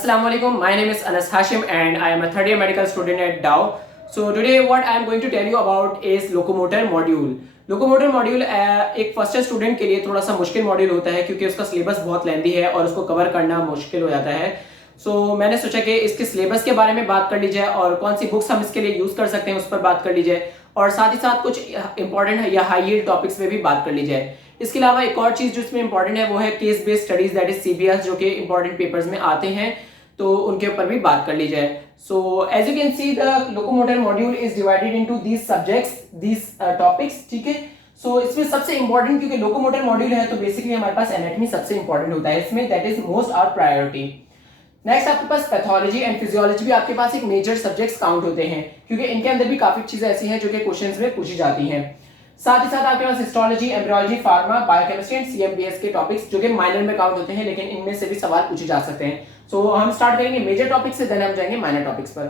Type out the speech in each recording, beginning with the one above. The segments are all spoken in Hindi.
Assalamualaikum. My name is Anas Hashim and I am a third year medical student at Dow. So today what I am going to tell you about is locomotor module. Locomotor module एक फर्स्ट ईयर स्टूडेंट के लिए थोड़ा सा मुश्किल मॉड्यूल होता है क्योंकि उसका सिलेबस बहुत लेंथी है और उसको कवर करना मुश्किल हो जाता है। मैंने सोचा कि इसके सिलेबस के बारे में बात कर ली जाए और कौन सी बुक्स हम इसके लिए यूज कर सकते हैं उस पर बात कर ली जाए और साथ ही साथ कुछ इंपॉर्टेंट या हाई यील्ड टॉपिक्स पे भी बात कर ली जाए। इसके अलावा एक और चीज जो इसमें इंपॉर्टेंट है वो है case based studies that is CBS जो कि इंपॉर्टेंट पेपर्स में आते हैं, तो उनके ऊपर भी बात कर ली जाए। So as you can see the locomotor module is divided into these subjects, these topics, ठीक है। इसमें सबसे इंपॉर्टेंट क्योंकि लोकोमोटर मॉड्यूल है तो बेसिकली हमारे पास एनाटॉमी सबसे इंपॉर्टेंट होता है इसमें, that is most our priority. Next आपके पास पैथोलॉजी एंड फिजियोलॉजी भी आपके पास एक मेजर सब्जेक्ट्स काउंट होते हैं क्योंकि इनके अंदर भी काफी चीजें ऐसी हैं जो कि क्वेश्चंस में पूछी जाती हैं। साथ ही साथ आपके पास histology, embryology, pharma, biochemistry and CMBS के टॉपिक्स जो कि माइनर में काउंट होते हैं लेकिन इनमें से भी सवाल पूछे जा सकते हैं। हम स्टार्ट करेंगे मेजर टॉपिक से, देन हम जाएंगे माइनर टॉपिक्स पर।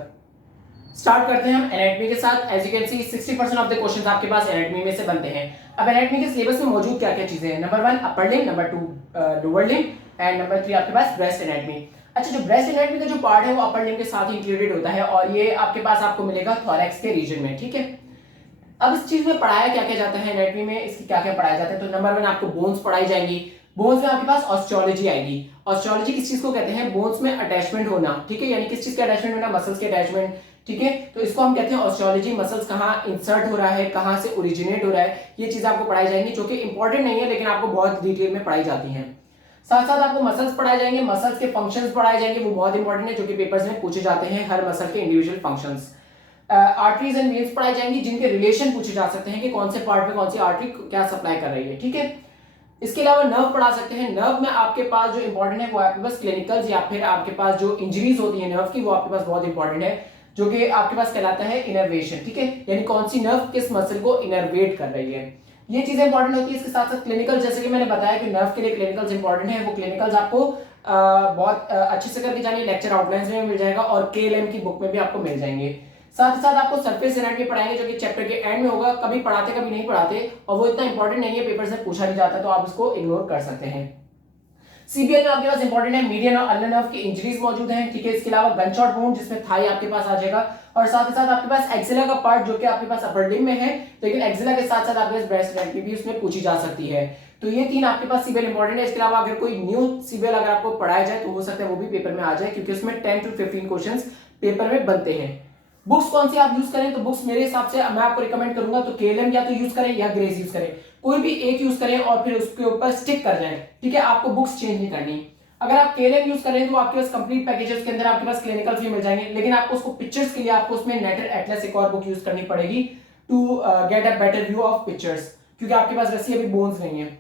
स्टार्ट करते हैं हम एनाटॉमी के साथ। As you can see 60% of the questions आपके पास एनाटॉमी में से बनते हैं। अब एनाटॉमी के सिलेबस में मौजूद क्या क्या चीजें हैं? Number 1 upper limb, number 2 lower limb and number 3 आपके पास ब्रेस्ट एनाटॉमी। अच्छा, जो ब्रेस्ट एनाटॉमी का जो पार्ट है वो अपर लिम्ब के साथ इंक्लूडेड होता है और ये आपके पास आपको मिलेगा थोरैक्स के रीजन में, ठीक है। अब इस चीज में पढ़ाया क्या क्या जाता है एनाटॉमी में, इसकी क्या क्या पढ़ाया जाता है? तो नंबर 1 आपको बोन्स पढ़ाई जाएंगी। बोन्स में आपके पास ऑस्टियोलॉजी आएगी। ऑस्टियोलॉजी किस चीज को कहते हैं? बोन्स में अटैचमेंट होना, ठीक है, यानी किस चीज का अटैचमेंट होना? मसल्स के अटैचमेंट, ठीक है। तो इसको हम कहते हैं ऑस्टियोलॉजी। मसल्स कहाँ इंसर्ट हो रहा है, कहाँ से ओरिजिनेट हो रहा है, ये चीज आपको पढ़ाई जाएंगी जो कि इंपॉर्टेंट नहीं है लेकिन आपको बहुत डिटेल में पढ़ाई जाती है। साथ साथ आपको मसल्स पढ़ाए जाएंगे, मसल्स के फंक्शंस पढ़ाए जाएंगे, वो बहुत इंपॉर्टेंट है जो कि पेपर्स में पूछे जाते हैं, हर मसल के individual functions. Arteries and veins पढ़ाई जाएंगी जिनके रिलेशन पूछे जा सकते हैं कि कौन से पार्ट में कौन सी आर्टरी क्या सप्लाई कर रही है, ठीक है। इसके अलावा नर्व पढ़ा सकते हैं। नर्व में आपके पास जो इंपॉर्टेंट है वो आपके पास क्लिनिकल्स या फिर आपके पास जो इंजरीज होती है नर्व की वो आपके पास बहुत इंपॉर्टेंट है जो कि आपके पास कहलाता है इनर्वेशन, ठीक है, यानी कौन सी नर्व किस मसल को इनर्वेट कर रही है, ये चीजें इंपॉर्टेंट होती है। इसके साथ साथ क्लिनिकल, जैसे कि मैंने बताया कि नर्व के लिए क्लिनिकल्स इंपॉर्टेंट है, वो क्लिनिकल्स आपको बहुत अच्छे से करके जानिए, लेक्चर आउटलाइंस में मिल जाएगा और KLM की बुक में भी आपको मिल जाएंगे। साथ ही साथ आपको सरफेस एनाटॉमी पढ़ाएंगे जो कि चैप्टर के एंड में होगा, कभी पढ़ाते कभी नहीं पढ़ाते और वो इतना इंपॉर्टेंट नहीं है, पेपर से पूछा नहीं जाता तो आप उसको इग्नोर कर सकते हैं। CBL में आपके पास इंपॉर्टेंट है मीडियन और अल्नर नर्व की इंजरीज मौजूद हैं, ठीक है। इसके अलावा गनशॉट वुंड जिसमें थाई आपके पास आ जाएगा और साथ ही साथ आपके पास एक्सिला का पार्ट जो कि आपके पास अपर लिम्ब में है, लेकिन एक्सिला के साथ साथ आपके पास ब्रेस्ट एनाटॉमी भी उसमें पूछी जा सकती है। तो ये तीन आपके पास CBL इंपॉर्टेंट है। इसके अलावा अगर कोई न्यू CBL अगर आपको पढ़ाया जाए तो हो सकता है वो भी पेपर में आ जाए क्योंकि उसमें 10 to 15 क्वेश्चंस पेपर में बनते हैं। बुक्स कौन सी आप यूज करें? तो बुक्स मेरे हिसाब से मैं आपको रिकमेंड करूंगा तो KLM या तो यूज करें या ग्रेस यूज करें, कोई भी एक यूज करें और फिर उसके ऊपर स्टिक कर जाएं, ठीक है। आपको बुक्स चेंज नहीं करनी। अगर आप KLM यूज करें तो आपके पास कंप्लीट पैकेजेस के अंदर आपके पास क्लिनिकल्स भी मिल जाएंगे, लेकिन आपको उसको पिक्चर्स के लिए आपको उसमें नेटर एटलस एक और बुक यूज करनी पड़ेगी to get a better view of pictures, क्योंकि आपके पास वैसे अभी बोन्स नहीं है।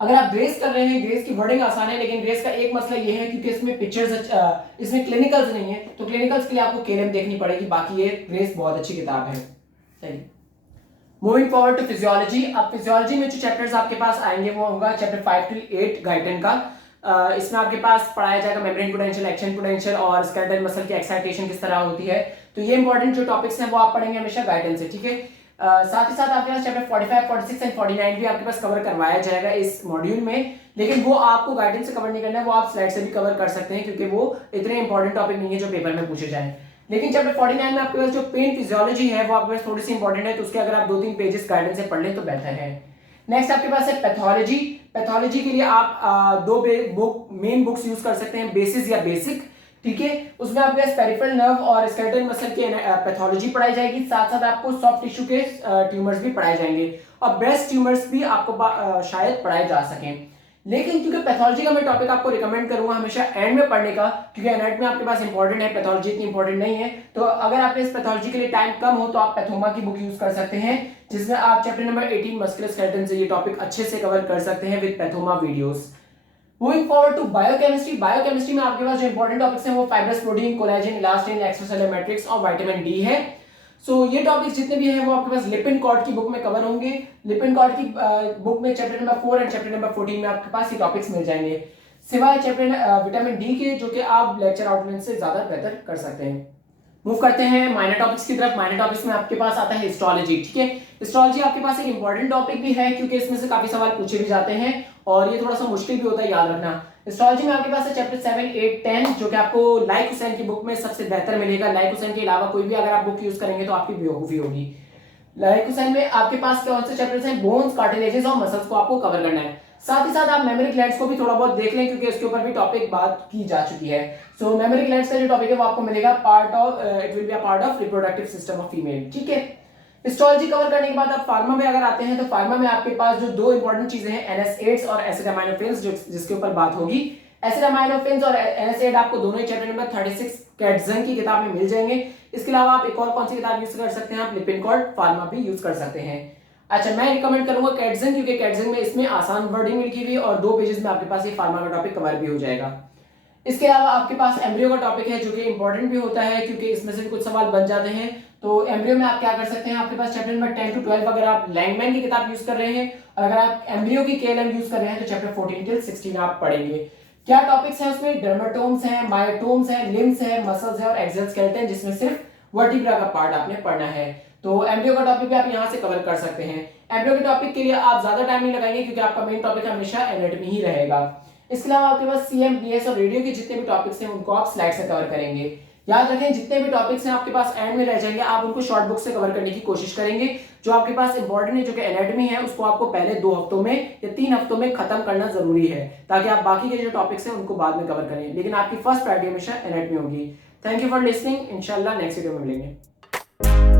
अगर आप ग्रेस कर रहे हैं, ग्रेस की वर्डिंग आसान है लेकिन ग्रेस का एक मसला ये है क्योंकि इसमें पिक्चर्स इसमें क्लिनिकल्स नहीं है, तो क्लिनिकल्स के लिए आपको KLM देखनी पड़ेगी, बाकी ये ग्रेस बहुत अच्छी किताब है। चलिए मूविंग फॉरवर्ड टू फिजियोलॉजी। अब फिजियोलॉजी में जो चैप्टर्स आपके पास आएंगे वो होगा चैप्टर 5 to 8 गाइटन का। इसमें आपके पास पढ़ाया जाएगा मेम्ब्रेन पोटेंशियल, एक्शन पोटेंशियल और स्केलेटल मसल की एक्साइटेशन किस तरह होती है। तो ये इंपॉर्टेंट जो टॉपिक्स हैं वो आप पढ़ेंगे हमेशा गाइडन से, ठीक है। साथ ही साथ आपके पास चैप्टर 45, 46 एंड 49 भी आपके पास कवर करवाया जाएगा इस मॉड्यूल में, लेकिन वो आपको गाइडेंस से कवर नहीं करना है, वो आप स्लाइड से भी कवर कर सकते हैं क्योंकि वो इतने इंपॉर्टेंट टॉपिक नहीं है जो पेपर में पूछे जाए। लेकिन चैप्टर 49 में आपके पास जो पेन फिजियोलॉजी है वो आपके पास थोड़ी सी इंपॉर्टेंट है, तो उसके अगर आप 2-3 पेजेस गाइडेंस से पढ़ लें तो बेहतर है। नेक्स्ट आपके पास है पैथोलॉजी। पैथोलॉजी के लिए आप दो मेन बुक्स यूज कर सकते हैं, बेसिस या बेसिक, ठीक है। उसमें आपके पेरिफेरल नर्व और स्केलेटल मसल की पैथोलॉजी पढ़ाई जाएगी, साथ साथ आपको सॉफ्ट टिश्यू के ट्यूमर्स भी पढ़ाए जाएंगे और ब्रेस्ट ट्यूमर्स भी आपको शायद पढ़ाए जा सकें। लेकिन क्योंकि पैथोलॉजी का मैं टॉपिक आपको रिकमेंड करूंगा हमेशा एंड में पढ़ने का, क्योंकि एनाटॉमी आपके पास इंपॉर्टेंट है, पैथोलॉजी इतनी इंपॉर्टेंट नहीं है, तो अगर आपके इस पैथोलॉजी के लिए टाइम कम हो तो आप पैथोमा की बुक यूज कर सकते हैं जिसमें आप चैप्टर नंबर 18 मस्कुलर स्केलेटन से ये टॉपिक अच्छे से कवर कर सकते हैं with Pathoma videos. Moving forward to biochemistry. Biochemistry में आपके पास जो इंपॉर्टेंट टॉपिक्स हैं वो fibrous protein, collagen, elastin, extracellular matrix और विटामिन डी है। ये टॉपिक्स जितने भी हैं वो आपके पास लिपिन कॉर्ड की बुक में कवर होंगे। लिपिन कॉर्ड की बुक में chapter number 4 and chapter number 14 में आपके पास ये टॉपिक्स मिल जाएंगे, सिवाय चैप्टर विटामिन डी के जो कि आप लेक्चर आउटलाइन से ज्यादा बेहतर कर सकते हैं। मूव करते हैं माइनर टॉपिक्स की तरफ। माइनर टॉपिक्स में आपके पास आता है हिस्टोलॉजी, ठीक है। हिस्टोलॉजी आपके पास एक इंपॉर्टेंट टॉपिक भी है क्योंकि इसमें से काफी सवाल पूछे भी जाते हैं और ये थोड़ा सा मुश्किल भी होता है याद रखना। हिस्टोलॉजी में आपके पास है चैप्टर 7, 8, 10 जो कि आपको लाइक हुसैन की बुक में सबसे बेहतर मिलेगा। लाइक हुसैन के अलावा कोई भी अगर आप बुक यूज करेंगे तो आपकी बेवकूफी होगी। लाइक हुसैन में आपके पास कौन से चैप्टर्स हैं, बोन्स, कार्टिलेजेस और मसल्स को आपको कवर करना है। साथ ही साथ आप मेमोरी ग्लैंड्स को भी थोड़ा बहुत देख लें क्योंकि उसके ऊपर भी टॉपिक बात की जा चुकी है। सो मेमोरी ग्लैंड्स का जो टॉपिक है वो आपको मिलेगा part of it will be a part of reproductive system of female. ठीक है, हिस्टोलॉजी कवर करने के बाद आप फार्मा में अगर आते हैं तो फार्मा में आपके पास जो दो इंपॉर्टेंट चीजें हैं NSAIDs और एसिटामिनोफेन्स जिसके ऊपर बात होगी। एसिटामिनोफेन्स और NSAID आपको दोनों ही चैप्टर नंबर 36 कैटजन की किताब में मिल जाएंगे। इसके अलावा आप एक और कौन सी किताब यूज कर सकते हैं, आप लिपिनकॉर्ड फार्मा भी यूज कर सकते हैं। अच्छा, मैं रिकमेंड करूंगा कैटजन क्योंकि कैटजन में इसमें आसान वर्डिंग लिखी हुई और 2 पेजेस में आपके पास ये फार्मा का टॉपिक कवर भी हो जाएगा। इसके अलावा आपके पास एम्ब्रियो का टॉपिक है जो कि इंपॉर्टेंट भी होता है क्योंकि इसमें से कुछ सवाल बन जाते हैं। तो एम्ब्रियो में आप क्या कर सकते हैं, आपके पास चैप्टर नंबर 10 to 12 अगर आप लैंगमैन की किताब यूज कर रहे हैं और अगर आप एम्ब्रियो की KLM यूज कर रहे हैं तो चैप्टर 14 till 16 आप पढ़ेंगे। क्या टॉपिक्स हैं उसमें, डर्माटोम्स हैं, मायोटोम्स हैं, लिम्स हैं, मसल्स हैं और एक्सियल स्केलेटन जिसमें सिर्फ वर्टिब्रा का पार्ट आपने पढ़ना है। तो एम्ब्रियो का टॉपिक भी आप यहाँ से कवर कर सकते हैं। एम्ब्रियो के टॉपिक के लिए आप ज्यादा टाइम नहीं लगाएंगे क्योंकि आपका मेन टॉपिक हमेशा एनाटॉमी ही रहेगा। इसके अलावा आपके पास CM, BS और रेडियो के जितने भी टॉपिक्स हैं उनको आप स्लाइड से कवर करेंगे। याद रखें जितने भी टॉपिक्स हैं आपके पास एंड में रह जाएंगे, आप उनको शॉर्ट बुक से कवर करने की कोशिश करेंगे। जो आपके पास इंपॉर्टेंट है जो कि एनाटॉमी है उसको आपको पहले 2 हफ्तों में या 3 हफ्तों में खत्म करना जरूरी है ताकि आप बाकी के जो टॉपिक्स हैं उनको बाद में कवर करें, लेकिन आपकी फर्स्ट प्रायोरिटी हमेशा एनाटॉमी होगी। थैंक यू फॉर लिसनिंग, इंशाल्लाह नेक्स्ट वीडियो में मिलेंगे।